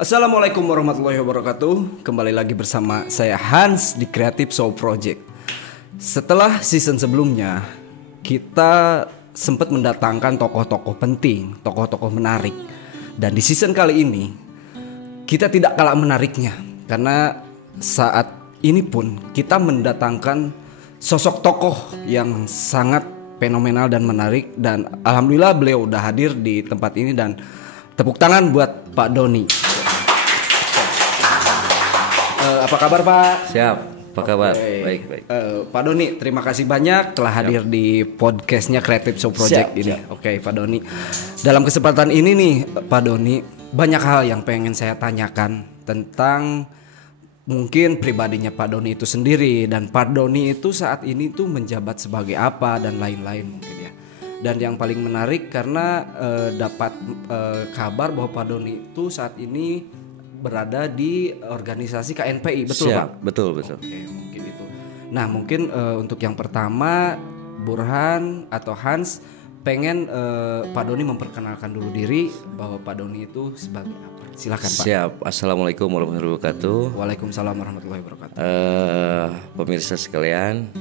Assalamualaikum warahmatullahi wabarakatuh. Kembali lagi bersama saya Hans di Creative Show Project. Setelah season sebelumnya, kita sempat mendatangkan tokoh-tokoh penting, tokoh-tokoh menarik. Dan di season kali ini, kita tidak kalah menariknya. Karena saat ini pun kita mendatangkan sosok tokoh yang sangat fenomenal dan menarik. Dan alhamdulillah beliau udah hadir di tempat ini. Dan tepuk tangan buat Pak Doni. Apa kabar Pak? Siap, apa kabar? Okay. Baik. Pak Doni, terima kasih banyak telah hadir di podcastnya Creative Show Project ini. Oke, Pak Doni. Dalam kesempatan ini nih, Pak Doni, banyak hal yang pengen saya tanyakan tentang mungkin pribadinya Pak Doni itu sendiri, dan Pak Doni itu saat ini tuh menjabat sebagai apa dan lain-lain mungkin ya. Dan yang paling menarik karena dapat kabar bahwa Pak Doni itu saat ini berada di organisasi KNPI, betul Siap, Pak? Betul. Oke, mungkin itu. Nah, mungkin untuk yang pertama Burhan atau Hans pengen Pak Doni memperkenalkan dulu diri bahwa Pak Doni itu sebagai apa? Silakan Pak. Siap. Assalamualaikum warahmatullahi wabarakatuh. Waalaikumsalam warahmatullahi wabarakatuh. Pemirsa sekalian,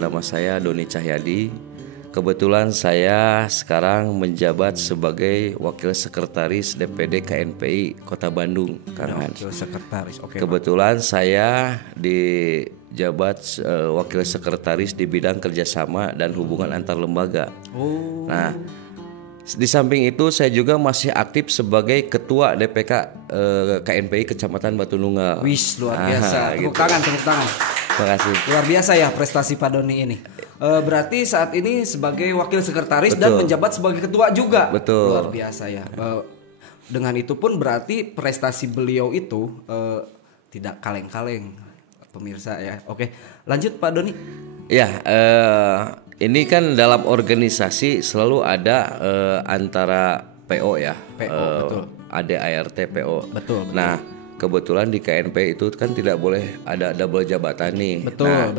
nama saya Doni Cahyadi. Kebetulan saya sekarang menjabat sebagai Wakil Sekretaris DPD KNPI Kota Bandung, Kang Hans. Wakil Sekretaris, oke. Kebetulan saya dijabat Wakil Sekretaris di bidang kerjasama dan hubungan antar lembaga. Oh. Nah, di samping itu saya juga masih aktif sebagai Ketua DPK KNPI Kecamatan Batu Nunggal. Wis, luar biasa. Tepuk tangan. Terima kasih. Luar biasa ya prestasi Pak Doni ini. Berarti saat ini sebagai wakil sekretaris dan menjabat sebagai ketua juga. Betul. Luar biasa ya. Dengan itu pun berarti prestasi beliau itu tidak kaleng-kaleng, pemirsa ya. Oke, lanjut Pak Doni. Ya, ini kan dalam organisasi selalu ada antara PO ya. PO, betul. Ada ART PO. Betul. Nah, kebetulan di KNP itu kan tidak boleh ada double jabatan nih. Betul.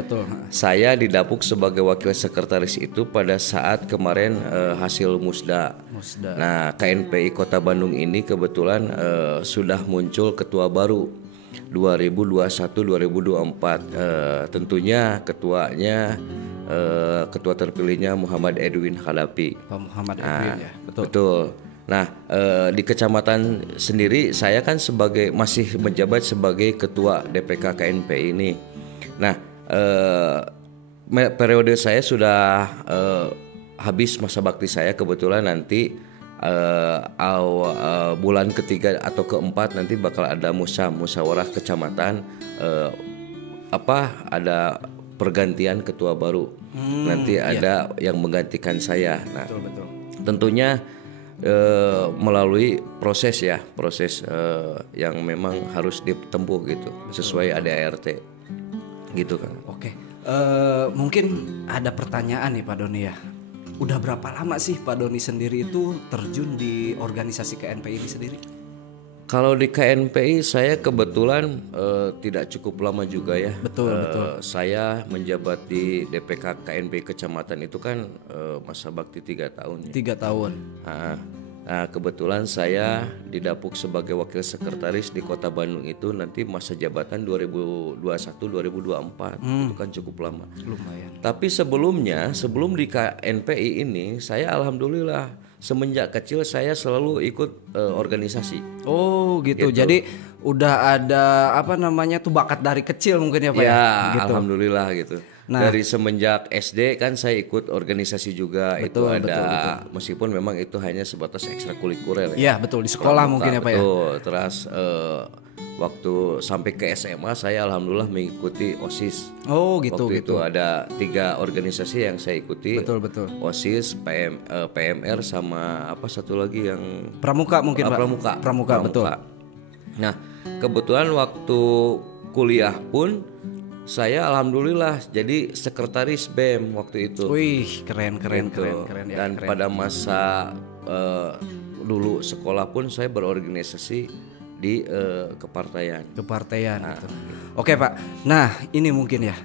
Saya didapuk sebagai wakil sekretaris itu pada saat kemarin hasil musda. Nah, KNPI Kota Bandung ini kebetulan sudah muncul ketua baru 2021-2024. Tentunya ketuanya ketua terpilihnya Muhammad Edwin Khalapi. Pak Muhammad Edwin ya. Betul. Nah, di kecamatan sendiri saya kan masih menjabat sebagai ketua DPK KNPI ini. Nah, periode saya sudah habis masa bakti saya, kebetulan nanti bulan ketiga atau keempat nanti bakal ada musyawarah kecamatan, ada pergantian ketua baru. Nanti ada yang menggantikan saya. Nah, Betul. tentunya melalui proses yang memang harus ditempuh gitu, sesuai ADART gitu kan. Oke. Mungkin ada pertanyaan nih Pak Doni ya. Udah berapa lama sih Pak Doni sendiri itu terjun di organisasi KNPI ini sendiri? Kalau di KNPI saya kebetulan tidak cukup lama juga ya. Betul. Saya menjabat di DPK KNPI Kecamatan itu kan masa bakti 3 tahun. 3 tahun. Nah, kebetulan saya didapuk sebagai wakil sekretaris di Kota Bandung itu nanti masa jabatan 2021-2024. Itu kan cukup lama. Lumayan. Tapi sebelum di KNPI ini saya alhamdulillah semenjak kecil saya selalu ikut organisasi. Oh gitu. Jadi udah ada tuh bakat dari kecil mungkin ya Pak ya? Gitu. Alhamdulillah gitu. Nah, dari semenjak SD kan saya ikut organisasi juga. Betul. Meskipun memang itu hanya sebatas ekstrakurikuler ya. Iya betul, di sekolah mungkin ya Pak ya. Terus waktu sampai ke SMA saya alhamdulillah mengikuti OSIS. Oh gitu. Waktu itu ada 3 organisasi yang saya ikuti. Betul. OSIS, PMR sama apa satu lagi yang Pramuka mungkin Pak. Pramuka betul. Nah, kebetulan waktu kuliah pun saya alhamdulillah jadi sekretaris BEM waktu itu. Wih, keren ya. Dan pada masa dulu sekolah pun saya berorganisasi di kepartaian. Gitu. Oke Pak. Nah, ini mungkin ya.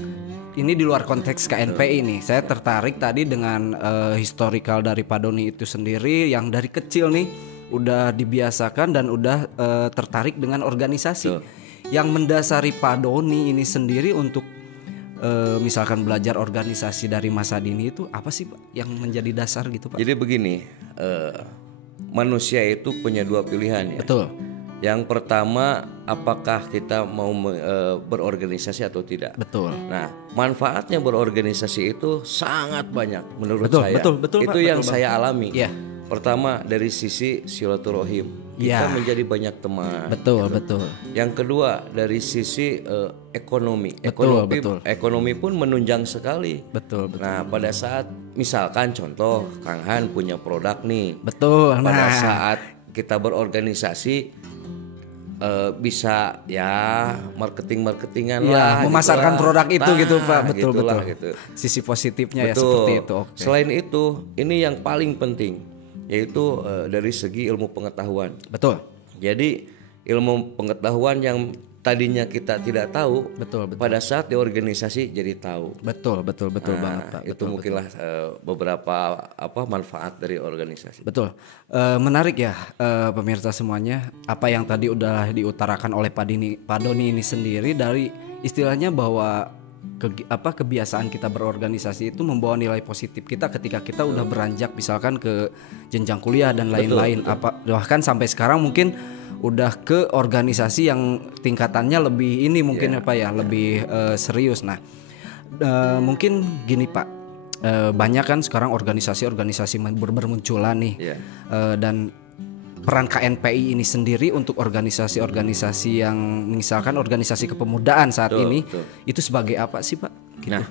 Ini di luar konteks KNPI ini. Saya tertarik tadi dengan historical dari Pak Doni itu sendiri yang dari kecil nih udah dibiasakan dan udah tertarik dengan organisasi. Betul. Yang mendasari Pak Doni ini sendiri untuk misalkan belajar organisasi dari masa dini itu apa sih Pak yang menjadi dasar gitu Pak? Jadi begini, manusia itu punya dua pilihan ya. Betul. Yang pertama, apakah kita mau berorganisasi atau tidak? Betul. Nah, manfaatnya berorganisasi itu sangat banyak menurut Betul, saya. betul, betul, itu Pak, yang betul, saya alami. Iya. Pertama dari sisi silaturahim, kita Iya. menjadi banyak teman. Betul, betul. Yang kedua dari sisi ekonomi. Betul, betul. Ekonomi pun menunjang sekali. Betul, betul. Nah, pada saat misalkan contoh Kang Han punya produk nih. Betul. Pada Nah, saat kita berorganisasi bisa ya marketingan iya, lah, memasarkan gitulah. produk itu gitu Pak. Betul, gitulah, betul. gitu. Sisi positifnya ya Betul. seperti itu. Oke. Selain itu, ini yang paling penting yaitu dari segi ilmu pengetahuan. Betul. Jadi ilmu pengetahuan yang tadinya kita tidak tahu, Betul, betul. pada saat di organisasi jadi tahu. Betul, betul, betul banget Pak. Itu mungkinlah beberapa manfaat dari organisasi. Betul. Menarik ya pemirsa semuanya apa yang tadi udah diutarakan oleh Pak Doni ini sendiri dari istilahnya bahwa kebiasaan kita berorganisasi itu membawa nilai positif kita ketika kita udah beranjak misalkan ke jenjang kuliah dan lain-lain. Bahkan sampai sekarang mungkin udah ke organisasi yang tingkatannya lebih ini mungkin lebih serius. Nah, mungkin gini Pak, banyak kan sekarang organisasi-organisasi bermunculan nih. Dan peran KNPI ini sendiri untuk organisasi-organisasi yang misalkan organisasi kepemudaan saat ini itu sebagai apa sih Pak? Gitu. Nah,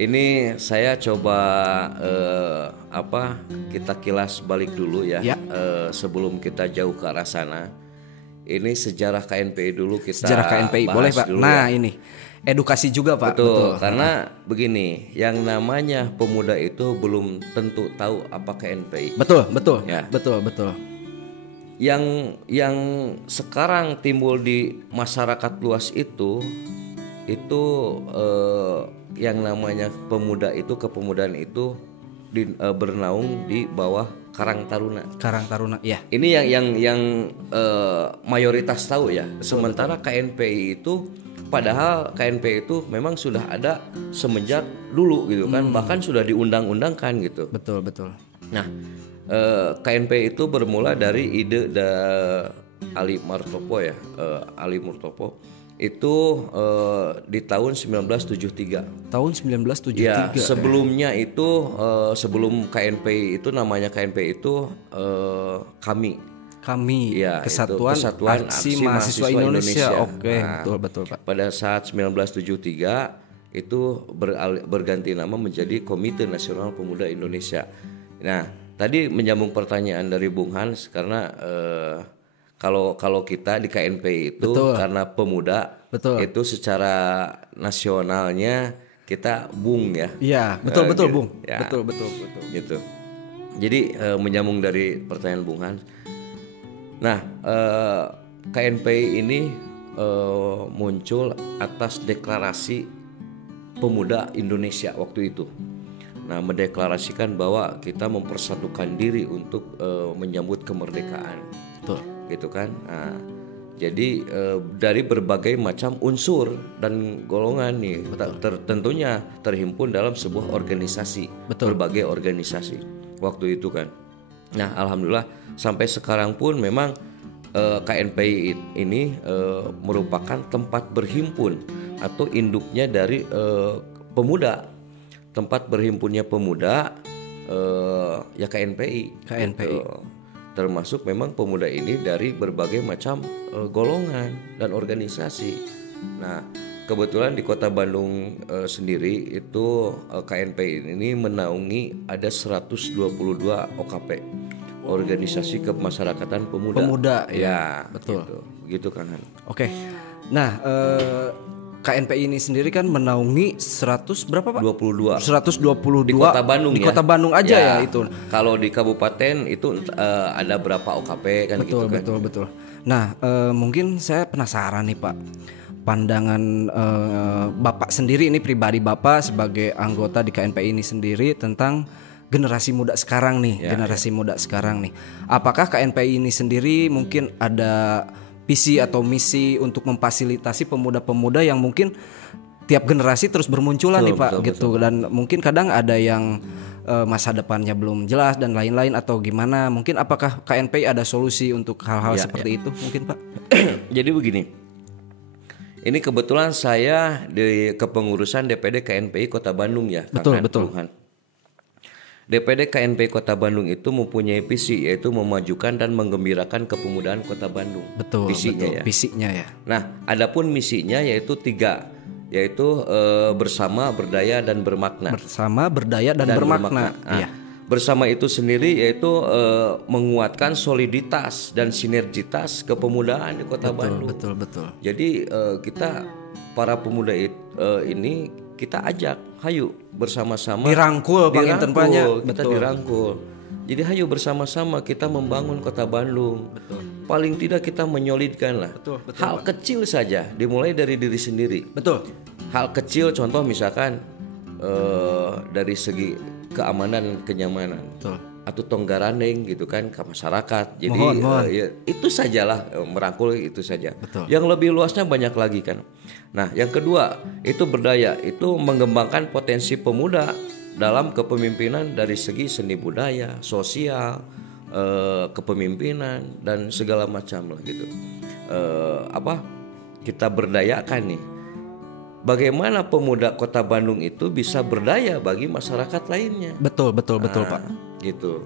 ini saya coba kita kilas balik dulu ya. Sebelum kita jauh ke arah sana. Ini sejarah KNPI dulu kita sejarah KNPI boleh Pak. Dulu nah ya. ini edukasi juga Pak. Betul. Karena begini, yang namanya pemuda itu belum tentu tahu apa KNPI. Betul. Ya. Betul. Yang sekarang timbul di masyarakat luas itu yang namanya pemuda itu, kepemudaan itu bernaung di bawah Karang Taruna. Ya. Ini yang mayoritas tahu ya. Sementara KNPI itu, padahal KNPI itu memang sudah ada semenjak dulu gitu kan, bahkan sudah diundang-undangkan gitu. Betul. Nah, KNPI itu bermula dari ide Ali Murtopo ya, Ali Murtopo itu di tahun 1973. Tahun 1973. Ya, sebelumnya itu sebelum KNPI itu namanya KNPI itu kami ya, Kesatuan Aksi Mahasiswa Indonesia. Oke, Nah, betul Pak. Pada saat 1973 itu berganti nama menjadi Komite Nasional Pemuda Indonesia. Nah, tadi menyambung pertanyaan dari Bung Hans karena kalau kita di KNPI itu karena pemuda itu secara nasionalnya kita Bung ya. Iya, betul gitu. Bung. Ya. Betul. Gitu. Jadi menyambung dari pertanyaan Bung Hans. Nah, KNPI ini muncul atas deklarasi pemuda Indonesia waktu itu. Nah, mendeklarasikan bahwa kita mempersatukan diri untuk menyambut kemerdekaan. Betul. Gitu kan. Nah, jadi dari berbagai macam unsur dan golongan nih tentunya terhimpun dalam sebuah organisasi. Berbagai organisasi waktu itu kan. Nah, alhamdulillah sampai sekarang pun memang KNPI ini merupakan tempat berhimpun atau induknya dari pemuda. Tempat berhimpunnya pemuda ya KNPI. Gitu. Termasuk memang pemuda ini dari berbagai macam golongan dan organisasi. Nah, kebetulan di Kota Bandung sendiri itu KNPI ini menaungi ada 122 OKP, organisasi kemasyarakatan pemuda. Ya, betul. Gitu Kang Han. Oke. Nah, KNPI ini sendiri kan menaungi 100 berapa Pak? 22. 122 Di Kota Bandung di ya. Kota Bandung aja ya itu. Kalau di kabupaten itu ada berapa OKP kan gitu kan. Betul. Nah, mungkin saya penasaran nih Pak. Pandangan Bapak sendiri ini pribadi Bapak sebagai anggota di KNPI ini sendiri tentang generasi muda sekarang nih, generasi muda sekarang nih. Apakah KNPI ini sendiri mungkin ada visi atau misi untuk memfasilitasi pemuda-pemuda yang mungkin tiap generasi terus bermunculan nih Pak gitu, dan mungkin kadang ada yang masa depannya belum jelas dan lain-lain atau gimana? Mungkin apakah KNPI ada solusi untuk hal-hal seperti itu mungkin Pak? Jadi begini. Ini kebetulan saya di kepengurusan DPD KNPI Kota Bandung ya. Betul. DPD KNPI Kota Bandung itu mempunyai visi, yaitu memajukan dan menggembirakan kepemudaan Kota Bandung. Betul. Visinya ya. Nah, adapun misinya yaitu 3, yaitu bersama, berdaya, dan bermakna. Bersama, berdaya, dan bermakna. Nah, bersama itu sendiri yaitu menguatkan soliditas dan sinergitas kepemudaan di Kota Bandung. Betul. Jadi kita para pemuda ini kita ajak, hayu bersama-sama dirangkul kita dirangkul. Jadi hayu bersama-sama kita membangun Kota Bandung. Paling tidak kita menyolidkan lah. Hal kecil saja dimulai dari diri sendiri. Hal kecil, contoh misalkan dari segi keamanan, kenyamanan, atau tonggarandeng gitu kan ke masyarakat. Jadi ya, itu sajalah, merangkul itu saja. Yang lebih luasnya banyak lagi kan. Nah, yang kedua itu berdaya, itu mengembangkan potensi pemuda dalam kepemimpinan dari segi seni budaya, sosial, kepemimpinan dan segala macam lah gitu. Kita berdayakan nih. Bagaimana pemuda Kota Bandung itu bisa berdaya bagi masyarakat lainnya? Betul Pak. Gitu.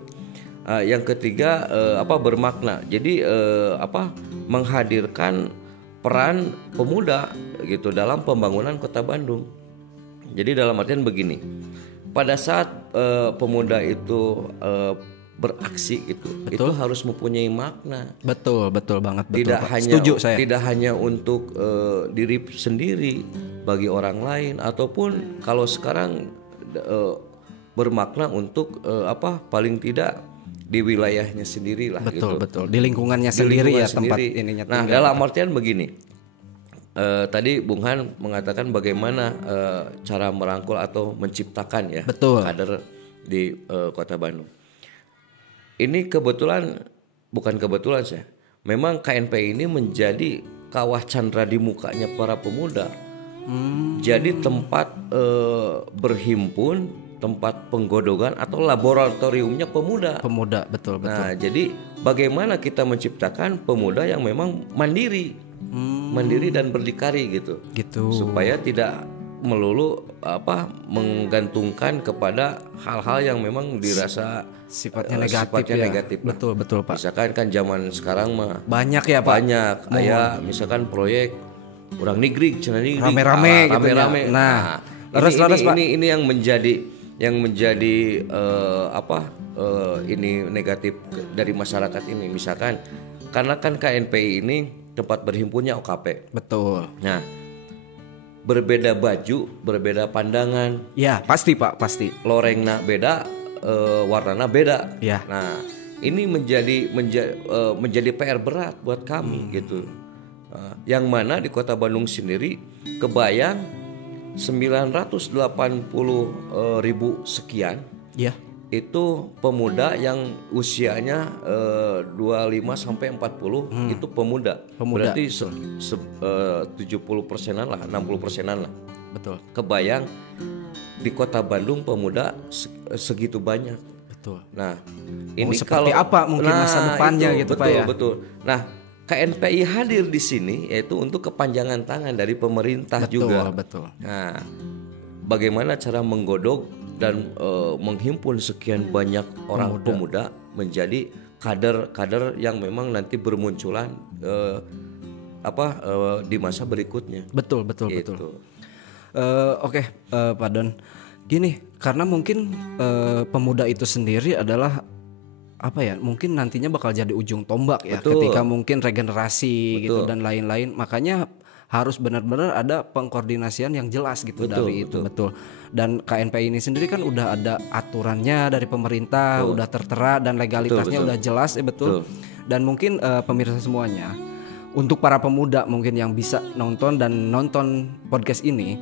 Yang ketiga bermakna. Jadi menghadirkan peran pemuda gitu dalam pembangunan Kota Bandung. Jadi dalam artian begini, pada saat pemuda itu beraksi gitu, itu harus mempunyai makna. Betul banget. Setuju saya. Tidak hanya untuk diri sendiri, bagi orang lain, ataupun kalau sekarang bermakna untuk paling tidak di wilayahnya sendiri lah. Betul. Di lingkungannya sendiri ya tempat ininya. Nah, dalam artian begini. Tadi Bung Han mengatakan bagaimana cara merangkul atau menciptakan ya kader di Kota Bandung. Ini bukan kebetulan saya. Memang KNPI ini menjadi kawah candra di mukanya para pemuda. Jadi tempat berhimpun, tempat penggodongan atau laboratoriumnya pemuda. Betul. Nah, jadi bagaimana kita menciptakan pemuda yang memang mandiri dan berdikari gitu. Supaya tidak melulu menggantungkan kepada hal-hal yang memang dirasa sifatnya negatif. Betul Pak. Misalkan kan zaman sekarang mah banyak ya Pak. Misalkan proyek orang nigrig, rame-rame gitu ya. Nah, ini yang menjadi ini negatif dari masyarakat ini. Misalkan karena kan KNPI ini tempat berhimpunnya OKP. Betul. Nah, berbeda baju, berbeda pandangan. Ya, pasti Pak, pasti. Lorengna beda, warnanya beda. Ya. Nah, ini menjadi PR berat buat kami gitu. Yang mana di Kota Bandung sendiri kebayang 980.000 sekian. Ya. Itu pemuda yang usianya 25 sampai 40 itu pemuda. Berarti 70%-an lah, 60%-an lah. Betul. Kebayang di Kota Bandung pemuda segitu banyak. Betul. Nah, ini seperti apa mungkin masa depannya gitu Pak ya. Betul. Nah, KNPI hadir di sini yaitu untuk kepanjangan tangan dari pemerintah juga. Betul. Nah, bagaimana cara menggodok dan menghimpun sekian banyak orang pemuda menjadi kader-kader yang memang nanti bermunculan di masa berikutnya. Betul. Oke, Pak Don. Gini, karena mungkin pemuda itu sendiri adalah mungkin nantinya bakal jadi ujung tombak ya. Ketika mungkin regenerasi gitu dan lain-lain. Makanya harus benar-benar ada pengkoordinasian yang jelas gitu dari itu. Betul. Dan KNPI ini sendiri kan udah ada aturannya dari pemerintah, udah tertera dan legalitasnya udah jelas betul. Dan mungkin pemirsa semuanya, untuk para pemuda mungkin yang bisa nonton podcast ini,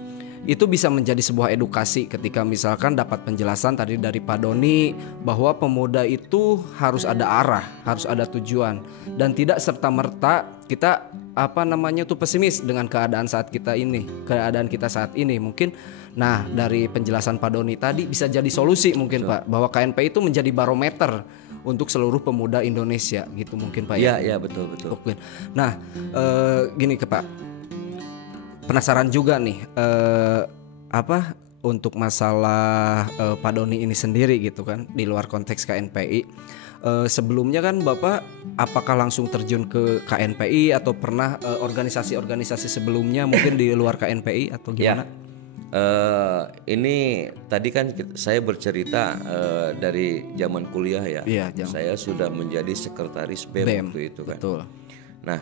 itu bisa menjadi sebuah edukasi ketika misalkan dapat penjelasan tadi dari Pak Doni bahwa pemuda itu harus ada arah, harus ada tujuan, dan tidak serta-merta kita pesimis dengan keadaan kita saat ini mungkin. Nah, dari penjelasan Pak Doni tadi bisa jadi solusi mungkin Pak, bahwa KNPI itu menjadi barometer untuk seluruh pemuda Indonesia gitu mungkin Pak ya. Iya betul. Nah, gini ke Pak, penasaran juga nih untuk masalah Pak Doni ini sendiri gitu kan di luar konteks KNPI. Sebelumnya kan Bapak apakah langsung terjun ke KNPI atau pernah organisasi-organisasi sebelumnya mungkin di luar KNPI atau gimana? Ini tadi kan saya bercerita dari zaman kuliah ya. Saya sudah menjadi sekretaris BEM waktu itu kan. Betul. Nah,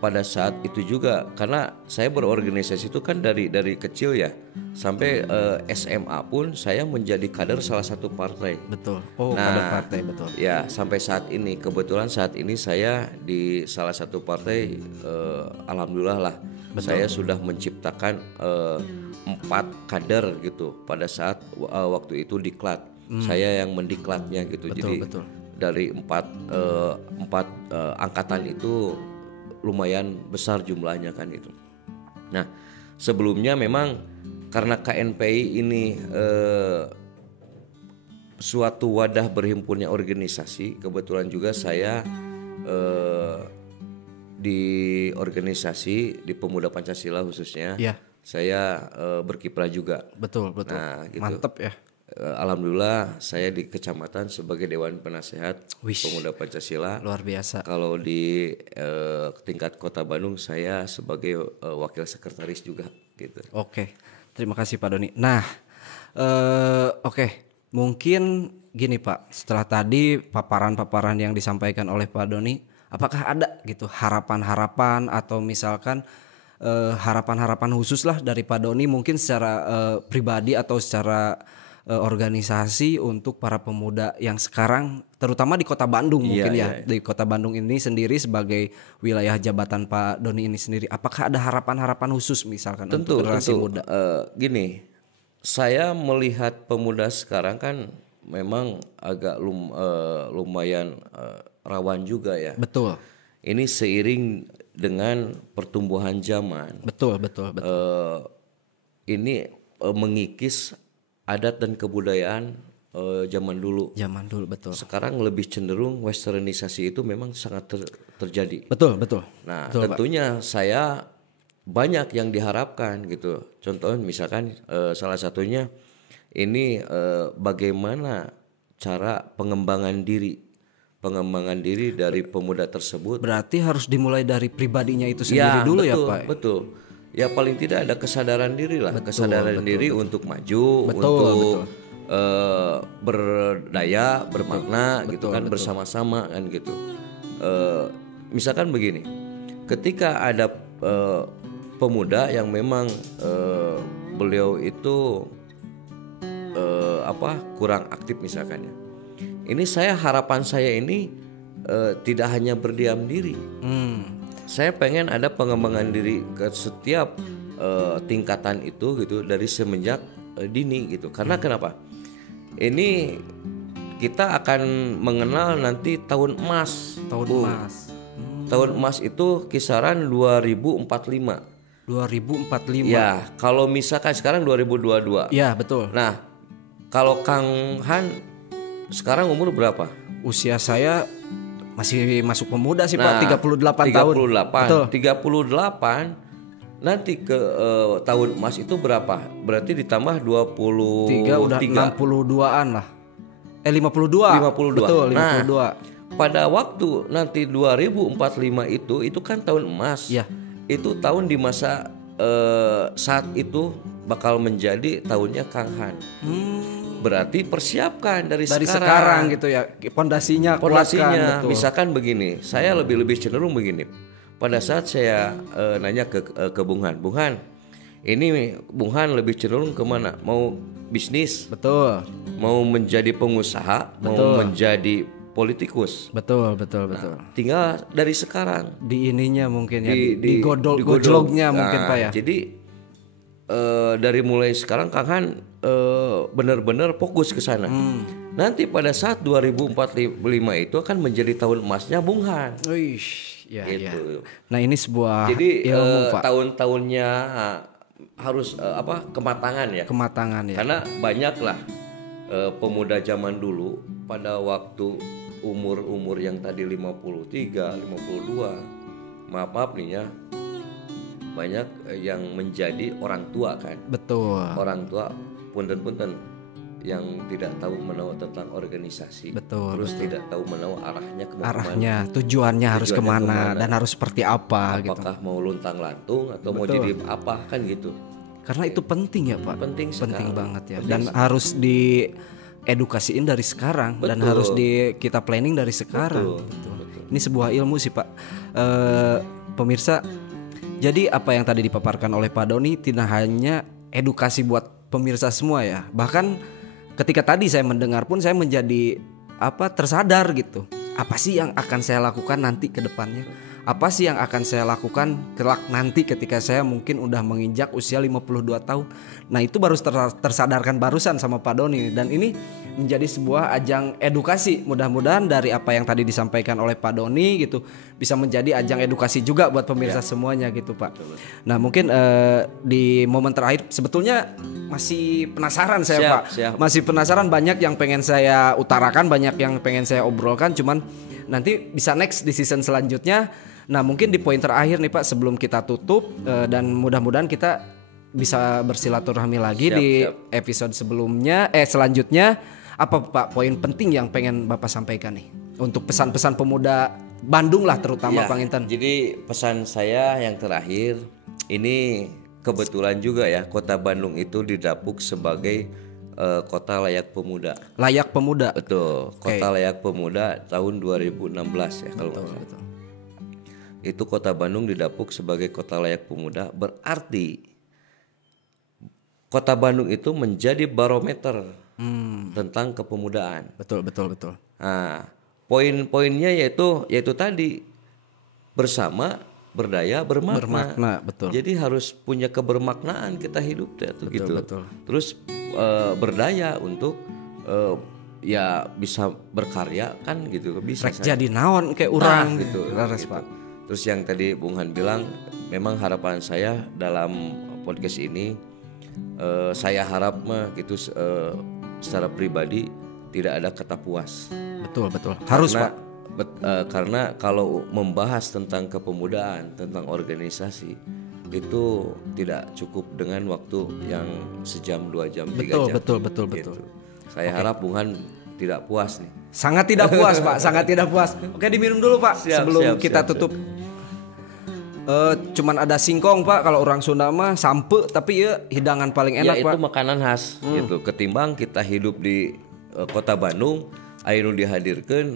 pada saat itu juga karena saya berorganisasi itu kan dari kecil ya, sampai SMA pun saya menjadi kader salah satu partai. Betul. Kader partai, betul. Ya, sampai saat ini kebetulan saat ini saya di salah satu partai, alhamdulillah lah. Betul. Saya sudah menciptakan 4 kader gitu pada saat waktu itu diklat. Saya yang mendiklatnya gitu. Betul. Dari 4 angkatan itu lumayan besar jumlahnya kan itu. Nah, sebelumnya memang karena KNPI ini suatu wadah berhimpunnya organisasi, kebetulan juga saya di organisasi di Pemuda Pancasila khususnya. Saya berkiprah juga. Betul. Nah, gitu. Mantap ya. Alhamdulillah saya di kecamatan sebagai Dewan Penasehat Pemuda Pancasila. Luar biasa. Kalau di tingkat Kota Bandung saya sebagai wakil sekretaris juga gitu. Oke. Terima kasih Pak Doni. Nah, mungkin gini Pak, setelah tadi paparan-paparan yang disampaikan oleh Pak Doni, apakah ada gitu harapan-harapan atau misalkan harapan-harapan khusus lah dari Pak Doni mungkin secara pribadi atau secara organisasi untuk para pemuda yang sekarang terutama di Kota Bandung mungkin di Kota Bandung ini sendiri sebagai wilayah jabatan Pak Doni ini sendiri, apakah ada harapan-harapan khusus misalkan untuk generasi muda? Gini, saya melihat pemuda sekarang kan memang agak lumayan rawan juga ya. Betul. Ini seiring dengan pertumbuhan zaman. Betul. Ini mengikis adat dan kebudayaan zaman dulu. Betul. Sekarang lebih cenderung westernisasi itu memang sangat terjadi. Betul. Nah, betul, tentunya Pak. Saya banyak yang diharapkan gitu. Contohnya misalkan salah satunya ini bagaimana cara pengembangan diri dari pemuda tersebut. Berarti harus dimulai dari pribadinya itu sendiri dulu ya Pak. Betul. Ya paling tidak ada kesadaran diri lah, kesadaran diri untuk maju, betul. Berdaya, bermakna gitu kan, bersama-sama kan gitu. Misalkan begini, ketika ada pemuda yang memang beliau itu kurang aktif misalkan ya. Ini harapan saya ini tidak hanya berdiam diri. Saya pengen ada pengembangan diri ke setiap tingkatan itu gitu dari semenjak dini gitu. Karena kenapa? Ini kita akan mengenal nanti tahun emas. Tahun emas itu kisaran 2045. 2045. Ya, kalau misalkan sekarang 2022. Ya, betul. Nah, kalau Kang Han sekarang umur berapa? Usia saya masih masuk pemuda sih Pak, 38 tahun. 38 nanti ke tahun emas itu berapa? Berarti ditambah 23 udah 62-an lah. 52. Betul, 52. Nah, pada waktu nanti 2045 itu kan tahun emas. Ya. Itu tahun di masa saat itu bakal menjadi tahunnya Kang Han. Berarti persiapkan dari sekarang gitu ya, pondasinya. Misalkan begini, saya lebih cenderung begini. Pada saat saya nanya ke Bung Han, ini Bung Han lebih cenderung kemana? Mau bisnis? Betul. Mau menjadi pengusaha? Mau menjadi politikus? Betul. Tinggal dari sekarang. Di ininya mungkin ya, di gojlognya mungkin Pak ya. Jadi dari mulai sekarang Kang Han benar-benar fokus ke sana. Nanti pada saat 2045 itu akan menjadi tahun emasnya Bung Han. Wih, ya, Gitu. ya. Nah ini sebuah Jadi ilmu Pak. tahun-tahunnya harus kematangan ya. Kematangan ya. Karena banyaklah pemuda zaman dulu pada waktu umur yang tadi 53, 52. Maaf nih ya. Banyak yang menjadi orang tua kan. Betul. Orang tua punten-punten yang tidak tahu menahu tentang organisasi. Betul. Terus tidak tahu menahu arahnya kemana. Arahnya, tujuannya harus kemana dan harus seperti apa gitu. Apakah mau luntang-lantung atau mau jadi apa kan gitu. Karena itu penting ya Pak. Penting sekali. Banget ya. Dan harus diedukasiin dari sekarang dan harus kita planning dari sekarang. Betul. Ini sebuah ilmu sih Pak. Pemirsa, jadi apa yang tadi dipaparkan oleh Pak Doni tidak hanya edukasi buat pemirsa semua ya. Bahkan ketika tadi saya mendengar pun saya menjadi tersadar gitu. Apa sih yang akan saya lakukan nanti ke depannya? Apa sih yang akan saya lakukan kelak nanti ketika saya mungkin udah menginjak usia 52 tahun. Nah itu baru tersadarkan barusan sama Pak Doni. Dan ini menjadi sebuah ajang edukasi. Mudah-mudahan dari apa yang tadi disampaikan oleh Pak Doni gitu bisa menjadi ajang edukasi juga buat pemirsa semuanya gitu Pak. Nah mungkin di momen terakhir sebetulnya masih penasaran saya Pak. Masih penasaran, banyak yang pengen saya utarakan, banyak yang pengen saya obrolkan. Cuman nanti bisa next di season selanjutnya. Nah mungkin di poin terakhir nih Pak sebelum kita tutup dan mudah-mudahan kita bisa bersilaturahmi lagi di episode selanjutnya. Apa Pak poin penting yang pengen Bapak sampaikan nih untuk pesan-pesan pemuda Bandung lah terutama Bang Intan? Jadi pesan saya yang terakhir ini kebetulan juga ya Kota Bandung itu didapuk sebagai Kota Layak Pemuda. Layak Pemuda. Betul. Kota Layak Pemuda tahun 2016 ya kalau nggak salah. Betul. Itu Kota Bandung didapuk sebagai Kota Layak Pemuda, berarti Kota Bandung itu menjadi barometer tentang kepemudaan. Betul. Nah, poin-poinnya yaitu tadi bersama, berdaya, bermakna. Betul. Jadi harus punya kebermaknaan kita hidup gitu. Betul. Terus berdaya untuk ya bisa berkarya kan gitu, bisa jadi naon kayak orang gitu. Laras Pak. Terus yang tadi Bung Han bilang, memang harapan saya dalam podcast ini saya harap gitu secara pribadi tidak ada kata puas. Betul. Harus Pak. Karena kalau membahas tentang kepemudaan, tentang organisasi itu tidak cukup dengan waktu yang sejam, 2 jam, 3 jam. Betul. Gitu. Saya harap Bung Han tidak puas nih. Sangat tidak puas Pak, sangat tidak puas. Oke diminum dulu Pak sebelum kita tutup. Cuman ada singkong Pak, kalau orang Sunda mah sampe, tapi ya hidangan paling enak ya, Pak. Itu makanan khas gitu. Ketimbang kita hidup di Kota Bandung, ayeuna dihadirkan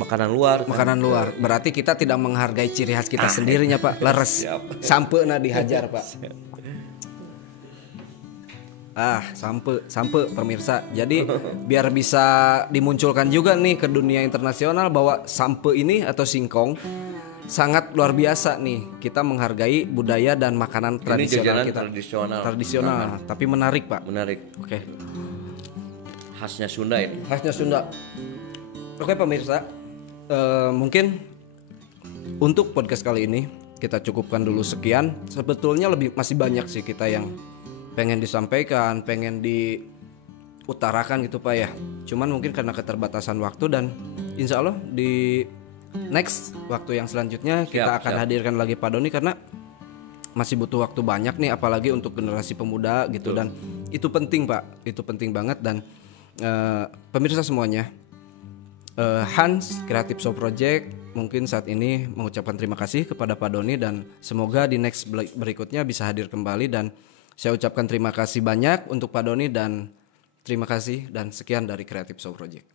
makanan luar. Makanan luar. Berarti kita tidak menghargai ciri khas kita sendirinya Pak. Leres. Sampe dihajar Pak. Sampe pemirsa. Jadi biar bisa dimunculkan juga nih ke dunia internasional bahwa sampe ini atau singkong sangat luar biasa nih. Kita menghargai budaya dan makanan tradisional kita. Tradisional, tapi menarik Pak. Menarik. Oke. Khasnya Sunda ini. Khasnya Sunda. Oke pemirsa, mungkin untuk podcast kali ini kita cukupkan dulu sekian. Sebetulnya masih banyak sih kita yang pengen disampaikan, pengen diutarakan gitu Pak ya. Cuman mungkin karena keterbatasan waktu, dan insya Allah di next waktu yang selanjutnya kita akan hadirkan lagi Pak Doni, karena masih butuh waktu banyak nih, apalagi untuk generasi pemuda gitu. Dan itu penting Pak, itu penting banget. Dan pemirsa semuanya, Hans Creative Show Project mungkin saat ini mengucapkan terima kasih kepada Pak Doni, dan semoga di next berikutnya bisa hadir kembali. Dan saya ucapkan terima kasih banyak untuk Pak Doni, dan terima kasih dan sekian dari Creative Show Project.